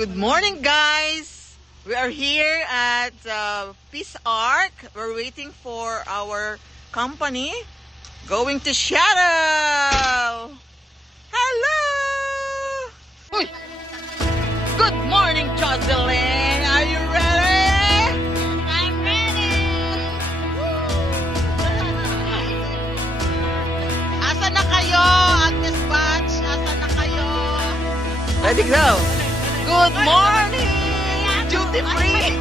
Good morning, guys. We are here at Peace Arc. We're waiting for our company going to Shadow. Hello. Uy. Good morning, Jocelyn. Are you ready? I'm ready! Asa na kayo at dispatch? Asa na kayo? Ready, go. Good morning! Duty free!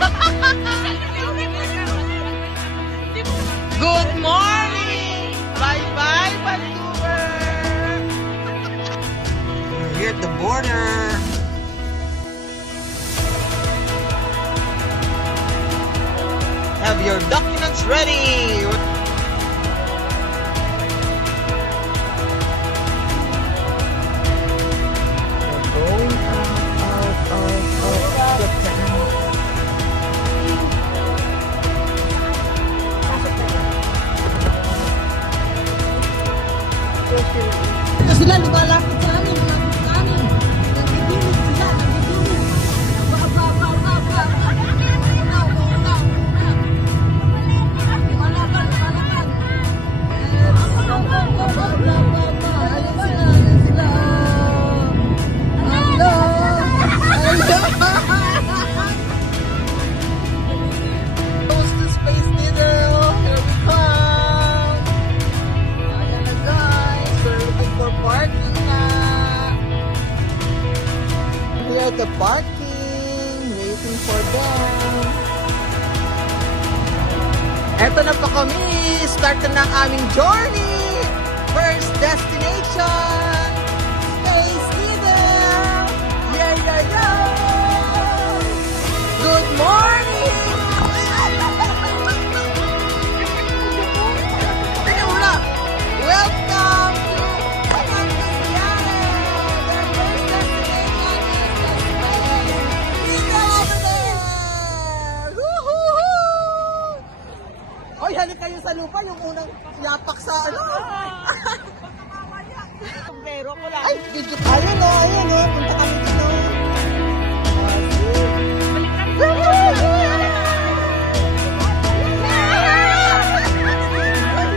Good morning! Bye-bye, Vancouver! We're here at the border. Have your documents ready! Sila lumalapit sa amin, lumapit sa amin. Nagbibinig sila, nagbibinig. Lumalaban. Ayun sila. Hello. Close to Space Needle. Here we come. Ayan na, guys. We're looking for parking na. Here at the parking. Waiting for them. Eto na pa kami! Start na ang aming journey! First destination! Space Needle! Yeah! Good morning! Teka muna! Welcome to Pagkakasyahe! Their first destination is the Space Needle over there! Woohoo! Hoy, halik kayo sa lupa, yung unang yapak sa ano. Pero ko lang. Ay, video. Ayun o. Punta kami dito.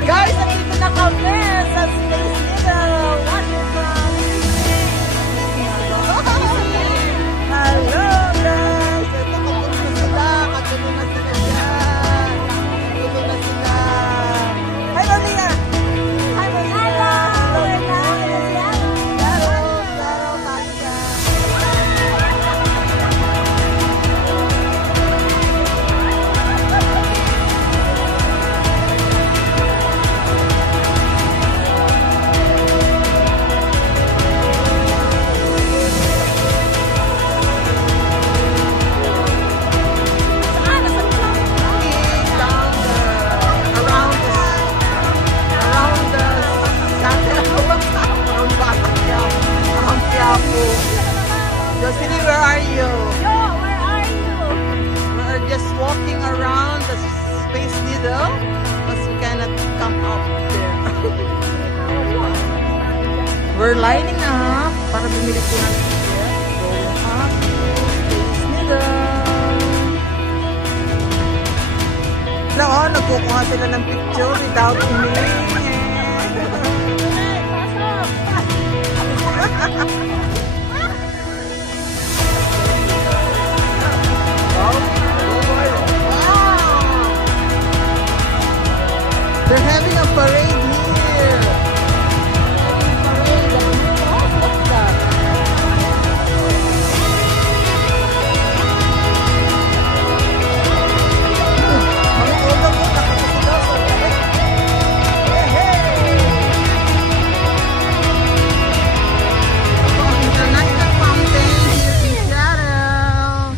Guys, nandito na kami sa Space Needle. Washington. Hello, guys. Ito, kapunta na sila. Katuloy na sila dyan. Katuloy na sila. Hi, Maria. Hi, Maria. Hello, Maria. Jocelyn, where are you? Yo, where are you? We're just walking around the Space Needle because we cannot come up there. We're lining up para bumili po ng ticket. Going up to Space Needle. Oo, nagkukuha sila ng picture without me. They're having a parade here. What's that? Mga ulo mo, nakakasigaw sa talit. Hey! International Fountain here in Seattle.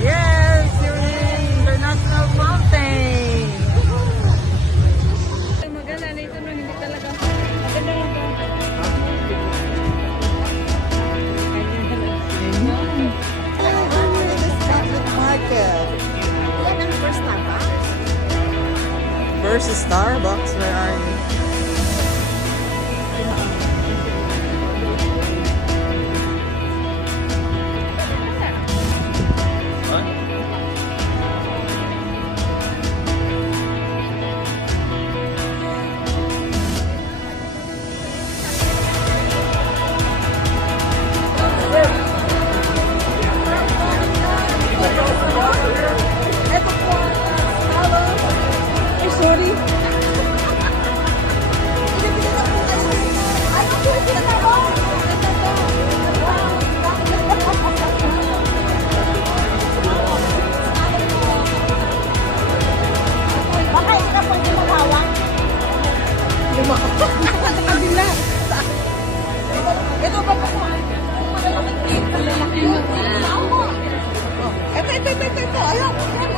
Yes, you're in International Fountain. Maganda na ito, hindi talaga. Maganda lang po. Market. Yan ang first Starbucks. Versus Starbucks, where are you? ito. Ayaw ko yan.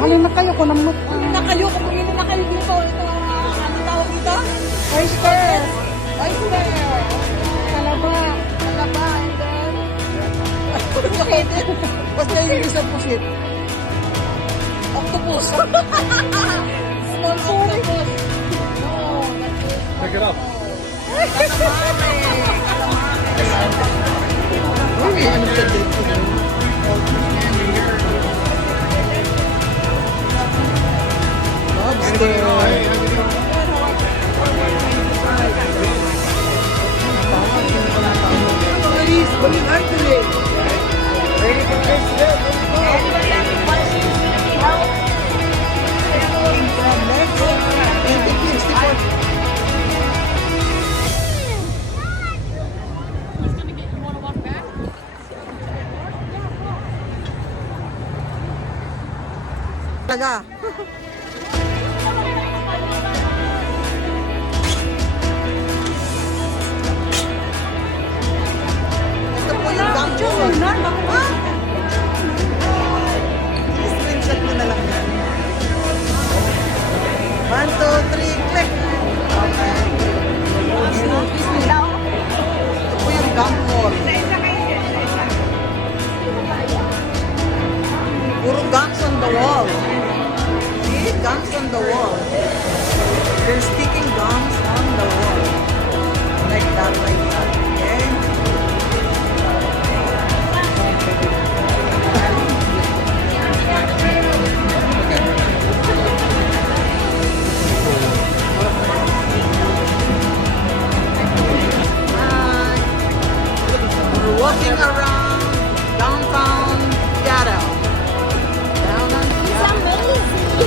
Halin na kayo kung namut. Na kayo, kumingin na kayo dito. Ito, ano tawag dito? Oyster. Oyster. Kalaba. Kalaba, and then... Basta yung isang pusit. Octopus. Small octopus. No, Check it out. Okay, ano siya dito? Lobster. Ladies, what do you like today? Ready for fish today? Anybody have any questions? Help? From Mexico, 1864. Talaga. Ito po yung gangsters. Ha? I-screenshot mo na lang yan. 1, 2, 3, click. Okay. Ito po yung gangsters. Puro gangs on the wall. See? Gangs on the wall. They're sticking gangs on the wall. Like that, like that. Okay? Hi. We're walking around downtown Seattle.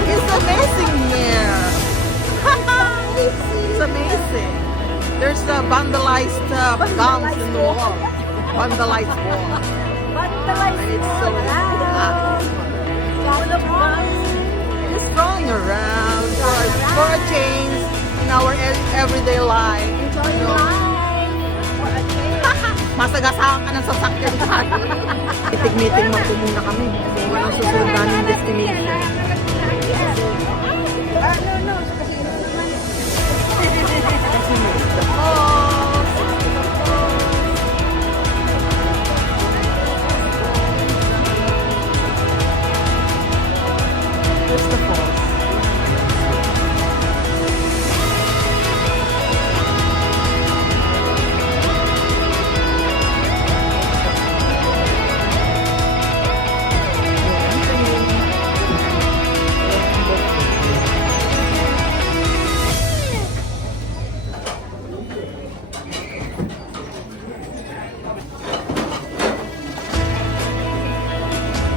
It's amazing here. It's amazing. There's a vandalized gums in the wall. Vandalized wall. And it's so just strolling around for a change in our everyday life. You know, masagasaan ka ng sasakyan tayo. Meeting mo muna kami. Kung anong susunod namin destination. Where's the falls?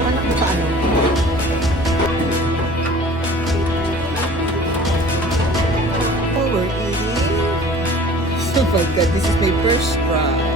Anak mo sa ano? Oh, we're eating. Oh my god, this is my first try.